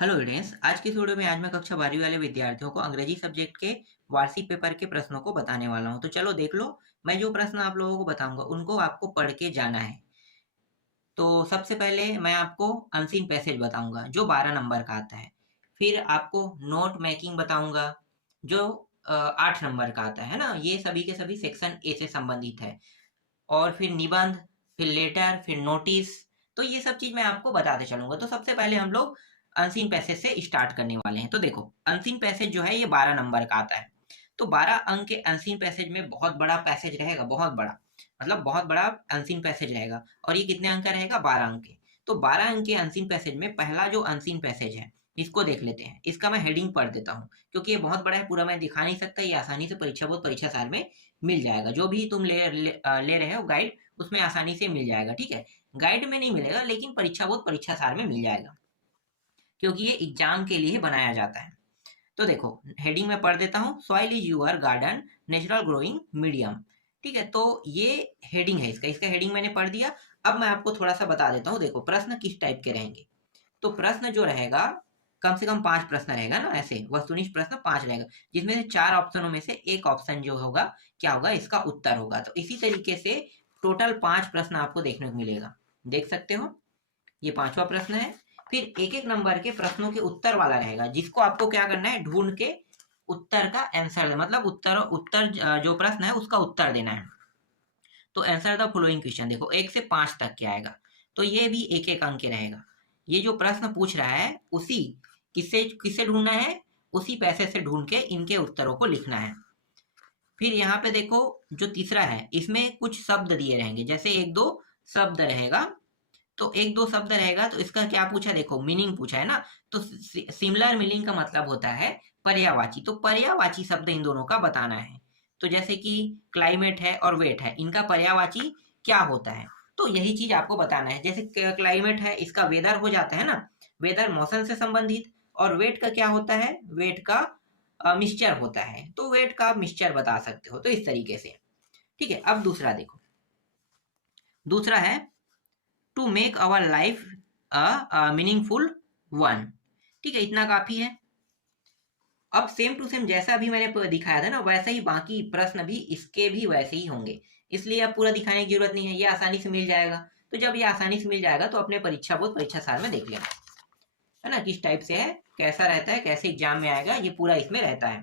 Hello students, आज की इस वीडियो में आज मैं कक्षा 12वीं वाले विद्यार्थियों को अंग्रेजी सब्जेक्ट के वार्षिक पेपर के प्रश्नों को बताने वाला हूं। तो चलो देख लो। मैं जो प्रश्न आप लोगों को बताऊंगा उनको आपको पढ़ के जाना है। तो सबसे पहले मैं आपको अनसीन पैसेज बताऊंगा जो 12 नंबर का आता है। फिर आपको नोट मेकिंग बताऊंगा जो 8 नंबर का आता है ना। ये सभी के सभी सेक्शन ए से संबंधित है। और फिर निबंध, फिर लेटर, फिर नोटिस। तो ये सब चीज मैं आपको बताते चलूंगा। तो सबसे पहले हम लोग अनसीन पैसेज से स्टार्ट करने वाले हैं। तो देखो, अनसीन पैसेज जो है ये 12 नंबर का आता है। तो 12 अंक के अनसीन पैसेज में बहुत बड़ा पैसेज रहेगा, बहुत बड़ा, मतलब बहुत बड़ा अनसीन पैसेज रहेगा। और ये कितने अंक का रहेगा? 12 अंक के। तो 12 अंक के अनसीन पैसेज में पहला जो अनसीन पैसेज है इसको देख लेते हैं। इसका मैं हेडिंग पढ़ देता हूँ क्योंकि ये बहुत बड़ा है, पूरा मैं दिखा नहीं सकता। ये आसानी से परीक्षा बोर्ड परीक्षा साल में मिल जाएगा। जो भी तुम ले रहे हो गाइड, उसमें आसानी से मिल जाएगा। ठीक है, गाइड में नहीं मिलेगा लेकिन परीक्षा बोर्ड परीक्षा सार में मिल जाएगा क्योंकि ये एग्जाम के लिए बनाया जाता है। तो देखो, हेडिंग में पढ़ देता हूँ। Soil is your garden, natural growing medium. ठीक है, तो ये हेडिंग है इसका। इसका हेडिंग मैंने पढ़ दिया। अब मैं आपको थोड़ा सा बता देता हूँ। देखो, प्रश्न किस टाइप के रहेंगे। तो प्रश्न जो रहेगा, कम से कम 5 प्रश्न रहेगा ना। ऐसे वस्तुनिष्ठ प्रश्न 5 रहेगा, जिसमें से 4 ऑप्शनों में से एक ऑप्शन जो होगा क्या होगा, इसका उत्तर होगा। तो इसी तरीके से टोटल 5 प्रश्न आपको देखने को मिलेगा। देख सकते हो, ये 5वां प्रश्न है। फिर एक एक नंबर के प्रश्नों के उत्तर वाला रहेगा, जिसको आपको क्या करना है, ढूंढ के उत्तर का आंसर, मतलब उत्तर उत्तर जो प्रश्न है उसका उत्तर देना है। तो आंसर द फॉलोइंग क्वेश्चन देखो, 1 से 5 तक के आएगा। तो ये भी एक एक अंक के रहेगा। ये जो प्रश्न पूछ रहा है उसी किससे किससे ढूंढना है, उसी पैसे से ढूंढ के इनके उत्तरों को लिखना है। फिर यहाँ पे देखो, जो तीसरा है इसमें कुछ शब्द दिए रहेंगे, जैसे एक दो शब्द रहेगा। तो एक दो शब्द रहेगा तो इसका क्या पूछा, देखो मीनिंग पूछा है ना। तो सिमिलर मीनिंग का मतलब होता है पर्यायवाची। तो पर्यायवाची शब्द इन दोनों का बताना है। तो जैसे कि क्लाइमेट है और वेट है, इनका पर्यायवाची क्या होता है। तो यही चीज आपको बताना है। जैसे क्लाइमेट है, इसका वेदर हो जाता है ना, वेदर मौसम से संबंधित। और वेट का क्या होता है, वेट का मिक्सचर होता है। तो वेट का मिक्सचर बता सकते हो। तो इस तरीके से। ठीक है, अब दूसरा देखो। दूसरा है to make our life meaningful one. ठीक है, इतना काफी है। अब सेम टू सेम जैसा अभी मैंने दिखाया था ना, वैसा ही बाकी प्रश्न भी इसके भी वैसे ही होंगे। इसलिए अब पूरा दिखाने की जरूरत नहीं है, ये आसानी से मिल जाएगा। तो जब ये आसानी से मिल जाएगा तो अपने परीक्षा बोर्ड परीक्षा साल में देख लेना, है ना, किस टाइप से है, कैसा रहता है, कैसे एग्जाम में आएगा, ये पूरा इसमें रहता है।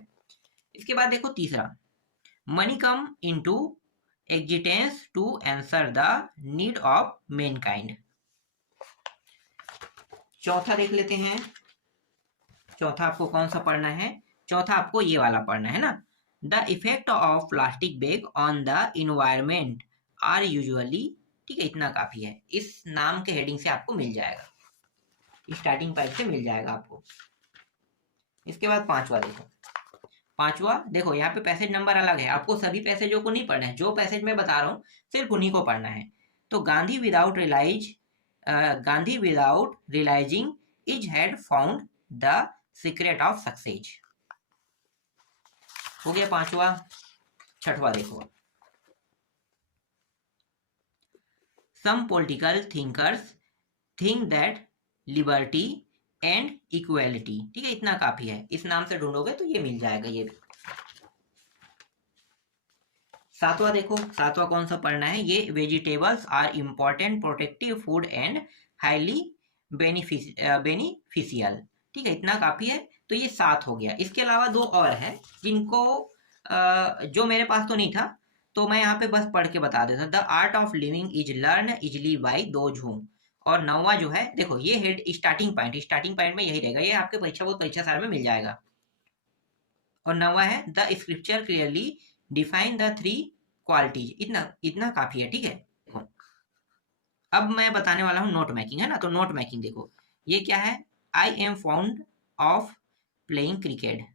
इसके बाद देखो तीसरा, money come into existence to answer the need of mankind. चौथा देख लेते हैं। चौथा आपको कौन सा पढ़ना है? चौथा आपको ये वाला पढ़ना है ना। The effect of plastic bag on the environment are usually. ठीक है, इतना काफी है। इस नाम के हेडिंग से आपको मिल जाएगा, स्टार्टिंग पैज से मिल जाएगा आपको। इसके बाद पांचवा देखो। पांचवा देखो, यहाँ पे पैसेज नंबर अलग है। आपको सभी पैसेजों को नहीं पढ़ना है, जो पैसेज मैं बता रहा हूँ सिर्फ उन्हीं को पढ़ना है। तो Gandhi without realising is had found the secret of success. हो गया पांचवा। छठवा देखो, some political thinkers think that liberty and equality. ठीक है, इतना काफी है। इस नाम से ढूंढोगे तो ये मिल जाएगा। ये भी सातवां देखो, सातवां कौन सा पढ़ना है, ये vegetables are important protective food and highly beneficial. ठीक है, इतना काफी है। तो ये 7 हो गया। इसके अलावा दो और है जिनको जो मेरे पास तो नहीं था, तो मैं यहाँ पे बस पढ़ के बता देता। The art of living is learn easily by those whom. और 9वां जो है, देखो ये हेड स्टार्टिंग पॉइंट में यही रहेगा। ये आपके परीक्षा बोर्ड परीक्षा साल में मिल जाएगा। और 9वां है the scripture clearly define the 3 qualities. इतना इतना काफी है। ठीक है, अब मैं बताने वाला हूँ नोट मेकिंग, है ना। तो नोट मेकिंग देखो, ये क्या है, I am found of playing cricket.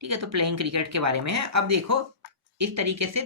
ठीक है, तो प्लेइंग क्रिकेट के बारे में है। अब देखो इस तरीके से,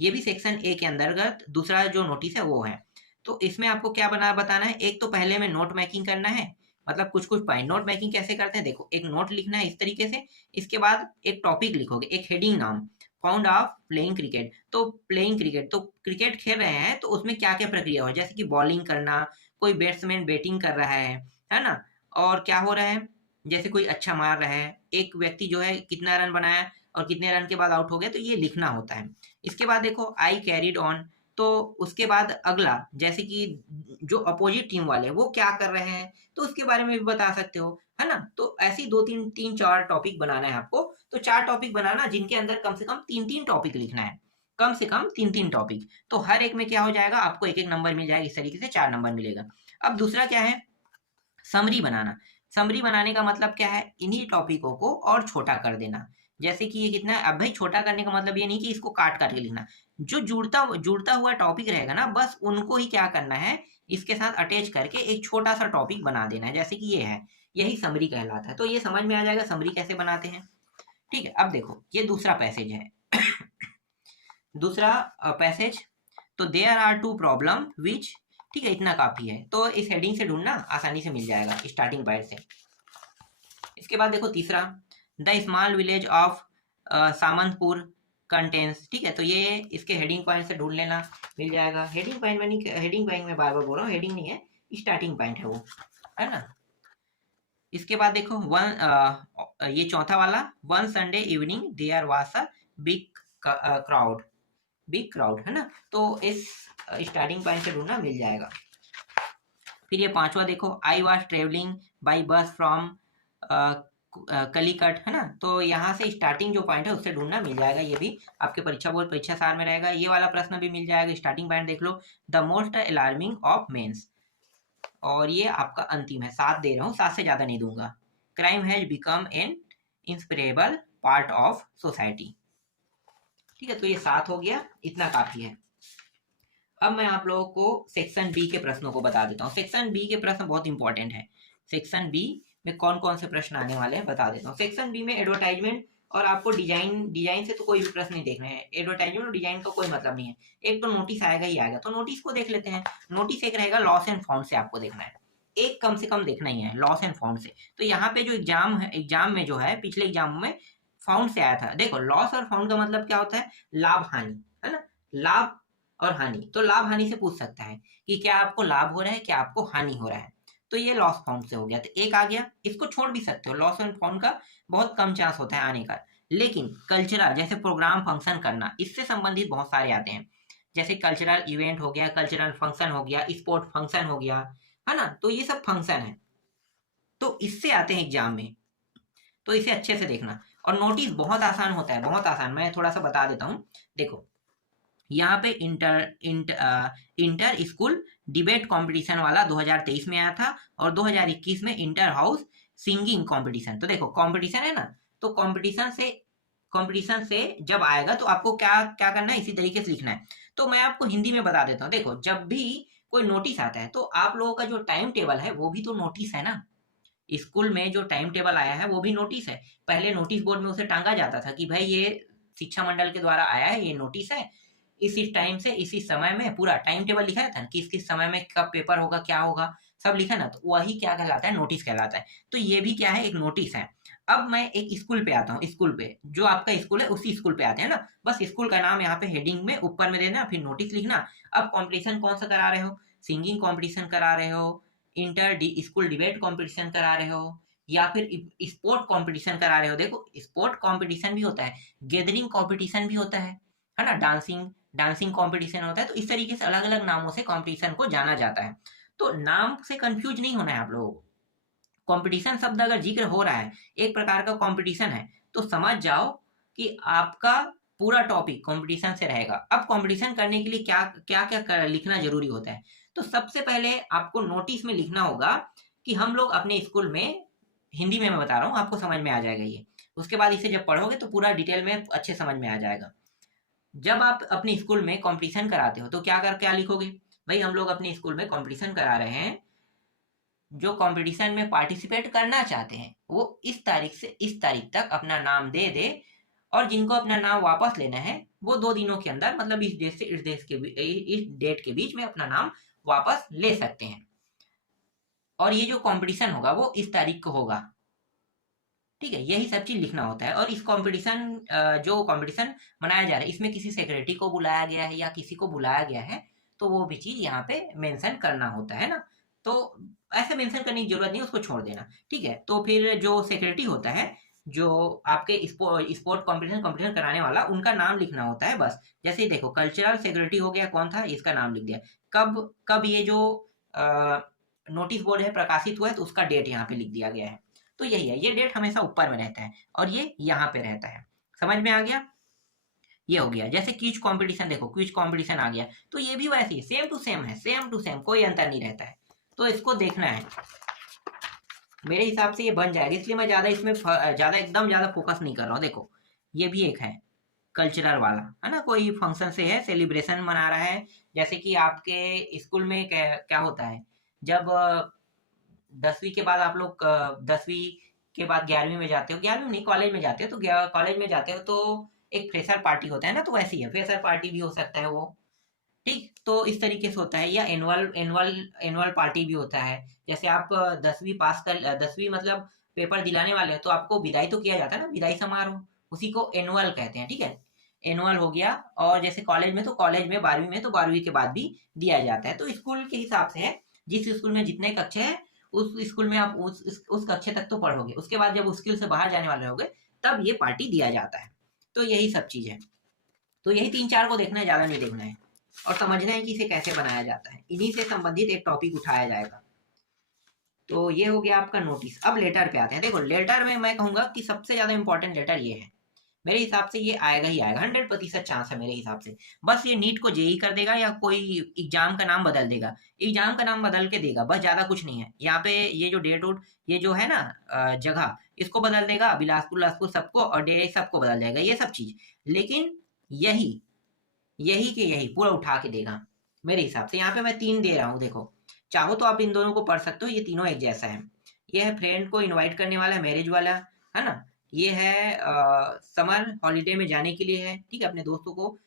ये भी सेक्शन ए के अंतर्गत दूसरा जो नोटिस है वो है। तो इसमें आपको क्या बताना है, एक तो पहले में नोट मेकिंग करना है, मतलब कुछ कुछ पॉइंट। नोट मेकिंग कैसे करते हैं, देखो एक नोट लिखना है इस तरीके से। इसके बाद एक टॉपिक लिखोगे, एक हेडिंग नाम, फाउंड ऑफ प्लेइंग क्रिकेट। तो प्लेइंग क्रिकेट, तो क्रिकेट खेल रहे हैं तो उसमें क्या क्या प्रक्रिया हो, जैसे कि बॉलिंग करना, कोई बैट्समैन बैटिंग कर रहा है ना, और क्या हो रहा है, जैसे कोई अच्छा मार रहा है, एक व्यक्ति जो है कितना रन बनाया और कितने रन के बाद आउट हो गया, तो ये लिखना होता है। इसके बाद देखो आई कैरिड ऑन, तो उसके बाद अगला जैसे कि जो अपोजिट टीम वाले वो क्या कर रहे हैं, तो उसके बारे में भी बता सकते हो, है ना। तो ऐसे ही 2-3 3-4 टॉपिक बनाना है आपको। तो 4 टॉपिक बनाना जिनके अंदर कम से कम 3-3 टॉपिक लिखना है, कम से कम 3-3 टॉपिक। तो हर एक में क्या हो जाएगा, आपको 1-1 नंबर मिल जाएगा, इस तरीके से 4 नंबर मिलेगा। अब दूसरा क्या है, समरी बनाना। समरी बनाने का मतलब क्या है, इन्हीं टॉपिकों को और छोटा कर देना। जैसे कि ये कितना है, अब भाई छोटा करने का मतलब ये नहीं कि इसको काट काट के लिखना, जो जुड़ता जुड़ता हुआ टॉपिक रहेगा ना, बस उनको ही क्या करना है, इसके साथ अटैच करके एक छोटा सा टॉपिक बना देना है, जैसे कि ये है, यही समरी कहलाता है। तो ये समझ में आ जाएगा समरी कैसे बनाते हैं। ठीक है, अब देखो ये दूसरा पैसेज है। दूसरा पैसेज, तो there are two problem which, ठीक है, इतना काफी है। तो इस हेडिंग से ढूंढना आसानी से मिल जाएगा स्टार्टिंग पॉइंट से। इसके बाद देखो तीसरा, the small village of Samantapur contains, ठीक है, तो ये इसके हेडिंग पॉइंट से ढूंढ लेना, मिल जाएगा। हेडिंग पॉइंट में नहीं, हेडिंग पॉइंट में बार बार बोल रहा हूँ, हेडिंग नहीं है, स्टार्टिंग पॉइंट है वो, है ना। इसके बाद देखो ये चौथा वाला, one Sunday evening there was a big crowd, big crowd, है ना। तो इस स्टार्टिंग पॉइंट से ढूंढना मिल जाएगा। फिर ये पांचवा देखो, I was travelling by bus from Calicut, है ना। तो यहाँ से स्टार्टिंग जो पॉइंट है उससे ढूंढना मिल जाएगा। ये भी आपके परीक्षा बोर्ड परीक्षा सार में रहेगा, ये वाला प्रश्न भी मिल जाएगा। स्टार्टिंग पॉइंट देख लो, the most alarming of mains, और ये आपका अंतिम है, 7 दे रहा हूँ, 7 से ज्यादा नहीं दूंगा। Crime has become an inseparable part of society, ठीक है, तो ये 7 हो गया, इतना काफी है। अब मैं आप लोगों को सेक्शन बी के प्रश्नों को बता देता हूँ। सेक्शन बी के प्रश्न बहुत इंपॉर्टेंट है। सेक्शन बी में कौन कौन से प्रश्न आने वाले हैं बता देता हूँ। सेक्शन बी में एडवर्टाइजमेंट और आपको डिजाइन, डिजाइन से तो कोई भी प्रश्न नहीं देखने हैं, एडवर्टाइजमेंट और डिजाइन का कोई मतलब नहीं है। एक तो नोटिस आएगा ही आएगा, तो नोटिस को देख लेते हैं। नोटिस एक रहेगा लॉस एंड फाउंड से आपको देखना है, एक कम से कम देखना ही है लॉस एंड फाउंड से। तो यहाँ पे जो एग्जाम है, एग्जाम में जो है पिछले एग्जाम में फाउंड से आया था। देखो लॉस और फाउंड का मतलब क्या होता है, लाभ हानि, है ना, लाभ और हानि। तो लाभ हानि से पूछ सकता है कि क्या आपको लाभ हो रहा है, क्या आपको हानि हो रहा है। तो ये लॉस फाउंड से हो गया, तो एक आ गया। इसको छोड़ भी सकते हो, लॉस एंड फाउंड का बहुत कम चांस होता है आने का। लेकिन कल्चरल जैसे प्रोग्राम फंक्शन करना, इससे संबंधित बहुत सारे आते हैं। जैसे कल्चरल इवेंट हो गया, कल्चरल फंक्शन हो गया, स्पोर्ट फंक्शन हो गया, है ना। तो ये सब फंक्शन है, तो इससे आते हैं एग्जाम में, तो इसे अच्छे से देखना। और नोटिस बहुत आसान होता है, बहुत आसान, मैं थोड़ा सा बता देता हूँ। देखो यहाँ पे इंटर स्कूल डिबेट कंपटीशन वाला 2023 में आया था, और 2021 में इंटर हाउस सिंगिंग कंपटीशन। तो देखो कंपटीशन है ना, तो कंपटीशन से जब आएगा तो आपको क्या क्या करना है, इसी तरीके से लिखना है। तो मैं आपको हिंदी में बता देता हूँ। देखो जब भी कोई नोटिस आता है, तो आप लोगों का जो टाइम टेबल है वो भी तो नोटिस है ना। स्कूल में जो टाइम टेबल आया है वो भी नोटिस है। पहले नोटिस बोर्ड में उसे टांगा जाता था कि भाई ये शिक्षा मंडल के द्वारा आया है, ये नोटिस है, इसी टाइम से इसी समय में पूरा टाइम टेबल लिखा रहता है, किस किस समय में कब पेपर होगा, क्या होगा, सब लिखा ना। तो वही क्या कहलाता है, नोटिस कहलाता है। तो ये भी क्या है, एक नोटिस है। अब मैं एक स्कूल पे आता हूँ, स्कूल पे जो आपका स्कूल है उसी स्कूल पे आते हैं ना, बस स्कूल का नाम यहाँ पे हेडिंग में ऊपर में देना, फिर नोटिस लिखना। अब कंपटीशन कौन सा करा रहे हो, सिंगिंग कंपटीशन करा रहे हो, इंटर स्कूल डिबेट कंपटीशन करा रहे हो, या फिर स्पोर्ट कंपटीशन करा रहे हो। देखो स्पोर्ट कंपटीशन भी होता है, गैदरिंग कंपटीशन भी होता है ना, डांसिंग डांसिंग कंपटीशन होता है। तो इस तरीके से अलग अलग नामों से कंपटीशन को जाना जाता है। तो नाम से कंफ्यूज नहीं होना है आप लोगों को। कंपटीशन शब्द अगर जिक्र हो रहा है, एक प्रकार का कंपटीशन है, तो समझ जाओ कि आपका पूरा टॉपिक कंपटीशन से रहेगा। अब कंपटीशन करने के लिए क्या क्या क्या लिखना जरूरी होता है, तो सबसे पहले आपको नोटिस में लिखना होगा कि हम लोग अपने स्कूल में, हिंदी में मैं बता रहा हूँ, आपको समझ में आ जाएगा ये। उसके बाद इसे जब पढ़ोगे तो पूरा डिटेल में अच्छे समझ में आ जाएगा। जब आप अपने स्कूल में कंपटीशन कराते हो तो क्या लिखोगे, भाई हम लोग अपने स्कूल में कंपटीशन करा रहे हैं, जो कंपटीशन में पार्टिसिपेट करना चाहते हैं वो इस तारीख से इस तारीख तक अपना नाम दे दे, और जिनको अपना नाम वापस लेना है वो 2 दिनों के अंदर, मतलब इस डेट से इस डेट के बीच में अपना नाम वापस ले सकते हैं। और ये जो कंपटीशन होगा वो इस तारीख को होगा, ठीक है, यही सब चीज लिखना होता है। और इस कंपटीशन, जो कंपटीशन मनाया जा रहा है, इसमें किसी सेक्रेटरी को बुलाया गया है या किसी को बुलाया गया है, तो वो भी चीज यहाँ पे मेंशन करना होता है ना। तो ऐसे मेंशन करने की जरूरत नहीं, उसको छोड़ देना, ठीक है। तो फिर जो सेक्रेटरी होता है, जो आपके स्पोर्ट कंपटीशन कराने वाला, उनका नाम लिखना होता है बस। जैसे ही देखो कल्चरल सेक्रेटरी हो गया, कौन था, इसका नाम लिख दिया। कब कब ये जो नोटिस बोर्ड है प्रकाशित हुआ है, तो उसका डेट यहाँ पे लिख दिया गया है। तो यही है, ये डेट हमेशा ऊपर में रहता है और ये यहाँ पे रहता है। समझ में आ गया? ये हो गया। जैसे क्विज कंपटीशन, देखो क्विज कंपटीशन आ गया, तो ये भी वैसे ही सेम टू सेम है, सेम टू सेम, कोई अंतर नहीं रहता है। तो इसको देखना है, मेरे हिसाब से ये बन जाएगा, इसलिए मैं ज्यादा इसमें ज्यादा एकदम ज्यादा फोकस नहीं कर रहा हूँ। देखो ये भी एक है कल्चरल वाला, है ना, कोई फंक्शन से है, सेलिब्रेशन मना रहा है। जैसे कि आपके स्कूल में क्या होता है, जब 10वीं के बाद आप लोग 10वीं के बाद 11वीं में जाते हो, 11वीं नहीं कॉलेज में जाते हो, तो कॉलेज में जाते हो तो एक फ्रेशर पार्टी होता है ना, तो वैसी है, फ्रेशर पार्टी भी हो सकता है वो, ठीक। तो इस तरीके से होता है, या एनुअल एनुअल एनुअल पार्टी भी होता है। जैसे आप 10वीं पास कर 10वीं मतलब पेपर दिलाने वाले हैं, तो आपको विदाई तो किया जाता है ना, विदाई समारोह, उसी को एनुअल कहते हैं, ठीक है। एनुअल हो गया। और जैसे कॉलेज में, तो कॉलेज में 12वीं में, तो 12वीं के बाद भी दिया जाता है। तो स्कूल के हिसाब से है, जिस स्कूल में जितने कक्षे हैं, उस स्कूल में आप उस कक्षे तक तो पढ़ोगे, उसके बाद जब उस स्कूल से बाहर जाने वाले होगे, तब ये पार्टी दिया जाता है। तो यही सब चीज है। तो यही 3-4 को देखना है, ज्यादा नहीं देखना है, और समझना है कि इसे कैसे बनाया जाता है। इन्हीं से संबंधित एक टॉपिक उठाया जाएगा। तो ये हो गया आपका नोटिस। अब लेटर पे आते हैं। देखो लेटर में मैं कहूंगा कि सबसे ज्यादा इंपॉर्टेंट लेटर ये है, मेरे हिसाब से ये आएगा ही आएगा, 100% चांस है मेरे हिसाब से। बस ये नीट को जेई कर देगा, या कोई एग्जाम का नाम बदल देगा, एग्जाम का नाम बदल के देगा, बस, ज्यादा कुछ नहीं है। यहाँ पे ये जो डेट उट, ये जो है ना जगह, इसको बदल देगा, बिलासपुर बिलासपुर सबको, और डेरे सबको बदल जाएगा, ये सब चीज। लेकिन यही यही के यही पूरा उठा के देगा मेरे हिसाब से। यहाँ पे मैं 3 दे रहा हूँ, देखो, चाहो तो आप इन दोनों को पढ़ सकते हो, ये तीनों एक जैसा है। ये है फ्रेंड को इनवाइट करने वाला, मैरिज वाला, है ना। ये है समर हॉलीडे में जाने के लिए है, ठीक है, अपने दोस्तों को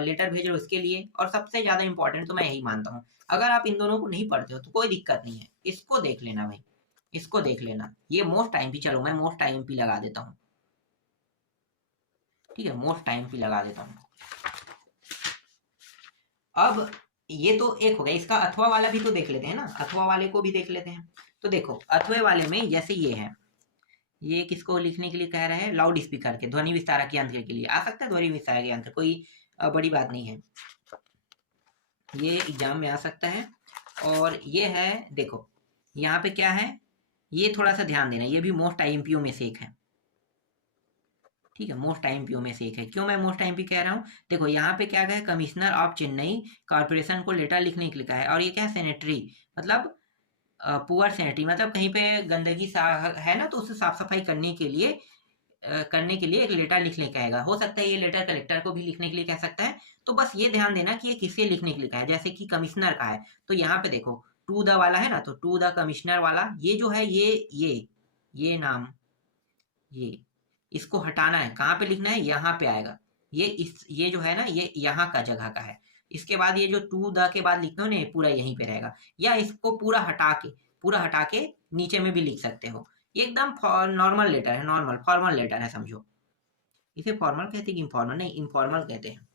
लेटर भेज रहे हो उसके लिए। और सबसे ज्यादा इंपॉर्टेंट तो मैं यही मानता हूँ, अगर आप इन दोनों को नहीं पढ़ते हो तो कोई दिक्कत नहीं है, इसको देख लेना भाई, इसको देख लेना। ये मोस्ट टाइम पी, चलो मैं मोस्ट टाइम पी लगा देता हूँ, ठीक है, मोस्ट टाइम पी लगा देता हूँ। अब ये तो एक हो गया, इसका अथवा वाला भी तो देख लेते हैं ना, अथवा वाले को भी देख लेते हैं। तो देखो अथवे वाले में जैसे ये है, ये किसको लिखने के लिए कह रहा है, लाउड स्पीकर के ध्वनि विस्तारक यंत्र के लिए आ सकता है, ध्वनि विस्तारक यंत्र कोई बड़ी बात नहीं है, ये एग्जाम में आ सकता है। और ये है, देखो यहाँ पे क्या है, ये थोड़ा सा ध्यान देना, ये भी मोस्ट आईएमपीओ में से एक है, ठीक है, मोस्ट आईएमपीओ में से एक है। क्यों मैं मोस्ट आईएमपी कह रहा हूँ, देखो यहाँ पे क्या है, कमिश्नर ऑफ चेन्नई कॉर्पोरेशन को लेटर लिखने के लिए कहा है। और ये क्या है, सैनिटरी, मतलब पुअर सैनिटरी, मतलब कहीं पे गंदगी है ना, तो उसे साफ सफाई करने के लिए एक लेटर लिखने का आएगा। हो सकता है ये लेटर कलेक्टर को भी लिखने के लिए कह सकता है। तो बस ये ध्यान देना कि ये किसे लिखने के लिए कहा है। जैसे कि कमिश्नर का है, तो यहाँ पे देखो टू द वाला है ना, तो टू द कमिश्नर वाला, ये जो है, ये नाम, ये इसको हटाना है, कहाँ पे लिखना है, यहाँ पे आएगा। ये जो है ना, ये यहाँ का जगह का है। इसके बाद ये जो टू द के बाद लिखते हो ना, ये पूरा यहीं पे रहेगा। या इसको पूरा हटा के नीचे में भी लिख सकते हो। ये एकदम नॉर्मल लेटर है, नॉर्मल फॉर्मल लेटर है, समझो। इसे फॉर्मल कहते हैं कि इनफॉर्मल, नहीं इनफॉर्मल कहते हैं,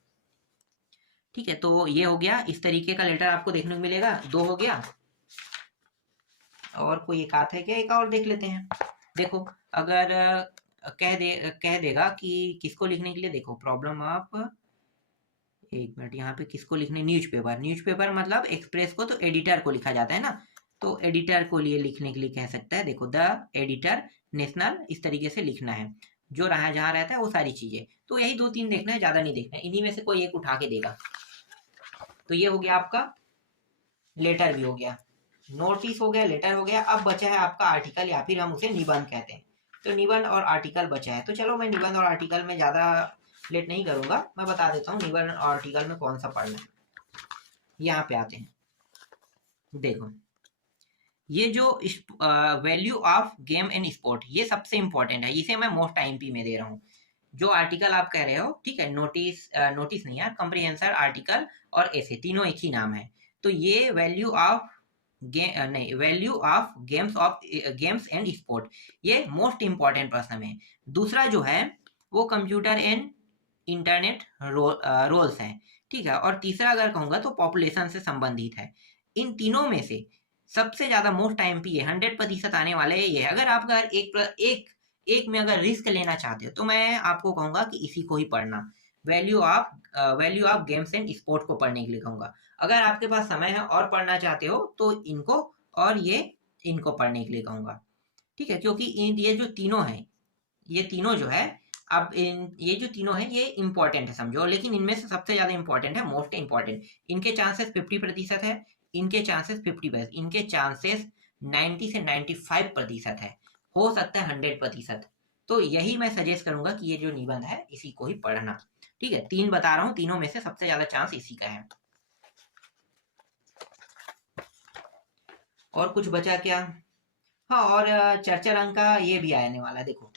ठीक है। तो ये हो गया, इस तरीके का लेटर आपको देखने को मिलेगा। 2 हो गया, और कोई एक आध है क्या, एक और देख लेते हैं। देखो अगर कह देगा कि किसको लिखने के लिए, देखो प्रॉब्लम आप, एक मिनट, यहाँ पे किसको लिखने, न्यूज़पेपर मतलब एक्सप्रेस को तो एडिटर को लिखा जाता है ना, तो एडिटर को लिए लिखने के लिए कह सकता है। देखो द एडिटर नेशनल, इस तरीके से लिखना है, जो रहा जहाँ रहता है वो सारी चीजें। तो यही 2-3 देखना है, ज्यादा नहीं देखना है, इन्हीं में से कोई एक उठा के देगा। तो ये हो गया आपका, लेटर भी हो गया, नोटिस हो गया, लेटर हो गया। अब बचा है आपका आर्टिकल, या फिर हम उसे निबंध कहते हैं। तो निबंध और आर्टिकल बचा है। तो चलो मैं निबंध और आर्टिकल में ज्यादा लेट नहीं करूंगा, मैं बता देता हूँ निबंध और आर्टिकल में कौन सा पढ़ना है। यहाँ पे आते हैं, देखो ये जो value of game and sport, ये सबसे इंपॉर्टेंट है, इसे मैं मोस्ट आईएमपी में दे रहा हूँ। जो आर्टिकल आप कह रहे हो, ठीक है, नोटिस नहीं यार, कंप्रिहेंसर, आर्टिकल और ऐसे तीनों एक ही नाम है। तो ये वैल्यू ऑफ नहीं, value of games and sport, ये मोस्ट इंपॉर्टेंट प्रश्न में। दूसरा जो है वो कंप्यूटर एंड इंटरनेट रोल्स हैं, ठीक है। और तीसरा अगर कहूंगा तो पॉपुलेशन से संबंधित है। इन तीनों में से सबसे ज्यादा मोस्ट आईएमपी ये 100% आने वाले ये। अगर आप अगर एक में अगर रिस्क लेना चाहते हो तो मैं आपको कहूंगा कि इसी को ही पढ़ना, value of games and sport को पढ़ने के लिए कहूंगा। अगर आपके पास समय है और पढ़ना चाहते हो तो इनको और इनको पढ़ने के लिए कहूंगा, ठीक है। क्योंकि ये जो तीनों हैं, ये तीनों जो है, अब ये जो तीनों हैं ये इंपॉर्टेंट है समझो, लेकिन इनमें से सबसे ज्यादा इंपॉर्टेंट है, मोस्ट इंपॉर्टेंट। इनके चांसेस 50% है, इनके चांसेस 50%, इनके चांसेस 90 से 95% है, हो सकता है 100%। तो यही मैं सजेस्ट करूंगा कि ये जो निबंध है इसी को ही पढ़ना, ठीक है। 3 बता रहा हूँ, तीनों में से सबसे ज्यादा चांस इसी का है। और कुछ बचा क्या? हाँ, और चर्चा रंग का ये भी आने वाला है, देखो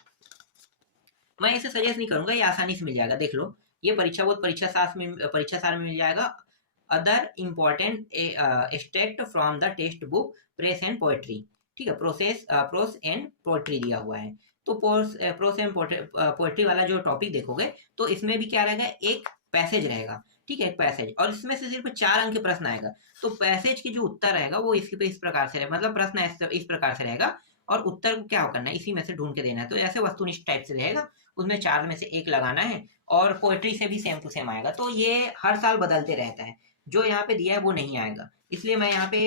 मैं इसे सजेस्ट नहीं करूंगा, ये आसानी से मिल जाएगा, देख लो। ये परीक्षा बोध परीक्षा सार में मिल जाएगा। Other important extract from the text book press and poetry, ठीक है। प्रोस एंड पोएट्री दिया हुआ है। तो प्रोस एंड पोएट्री वाला जो टॉपिक देखोगे तो इसमें भी क्या रहेगा, एक पैसेज रहेगा, ठीक है, एक पैसेज, और इसमें से सिर्फ 4 अंक के प्रश्न आएगा। तो पैसेज की जो उत्तर रहेगा वो इस प्रकार से रहेगा, मतलब प्रश्न इस प्रकार से रहेगा, और उत्तर को क्या करना है, इसी में से ढूंढ के देना है। तो ऐसे वस्तुनिष्ठ टाइप से रहेगा, उसमें 4 में से 1 लगाना है, और पोएट्री से भी सेम टू सेम आएगा। तो ये हर साल बदलते रहता है, जो यहाँ पे दिया है वो नहीं आएगा, इसलिए मैं यहाँ पे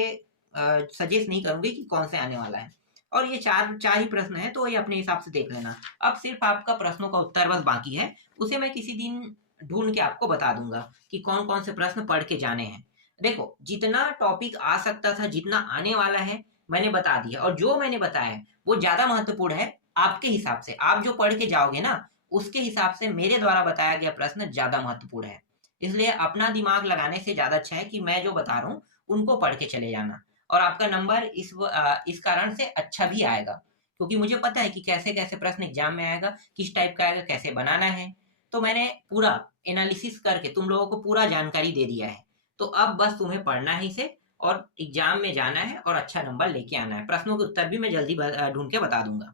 सजेस्ट नहीं करूंगी कि कौन से आने वाला है। और ये चार ही प्रश्न है, तो ये अपने हिसाब से देख लेना। अब सिर्फ आपका प्रश्नों का उत्तर बस बाकी है, उसे मैं किसी दिन ढूंढ के आपको बता दूंगा कि कौन कौन से प्रश्न पढ़ के जाने हैं। देखो, जितना टॉपिक आ सकता था, जितना आने वाला है, मैंने बता दिया, और जो मैंने बताया है वो ज्यादा महत्वपूर्ण है आपके हिसाब से। आप जो पढ़ के जाओगे ना, उसके हिसाब से मेरे द्वारा बताया गया प्रश्न ज्यादा महत्वपूर्ण है। इसलिए अपना दिमाग लगाने से ज्यादा अच्छा है कि मैं जो बता रहा हूँ उनको पढ़ के चले जाना, और आपका नंबर इस कारण से अच्छा भी आएगा, क्योंकि मुझे पता है कि कैसे कैसे प्रश्न एग्जाम में आएगा, किस टाइप का आएगा, कैसे बनाना है। तो मैंने पूरा एनालिसिस करके तुम लोगों को पूरा जानकारी दे दिया है। तो अब बस तुम्हें पढ़ना है इसे, और एग्जाम में जाना है और अच्छा नंबर लेके आना है। प्रश्नों के उत्तर भी मैं जल्दी ढूंढ के बता दूंगा।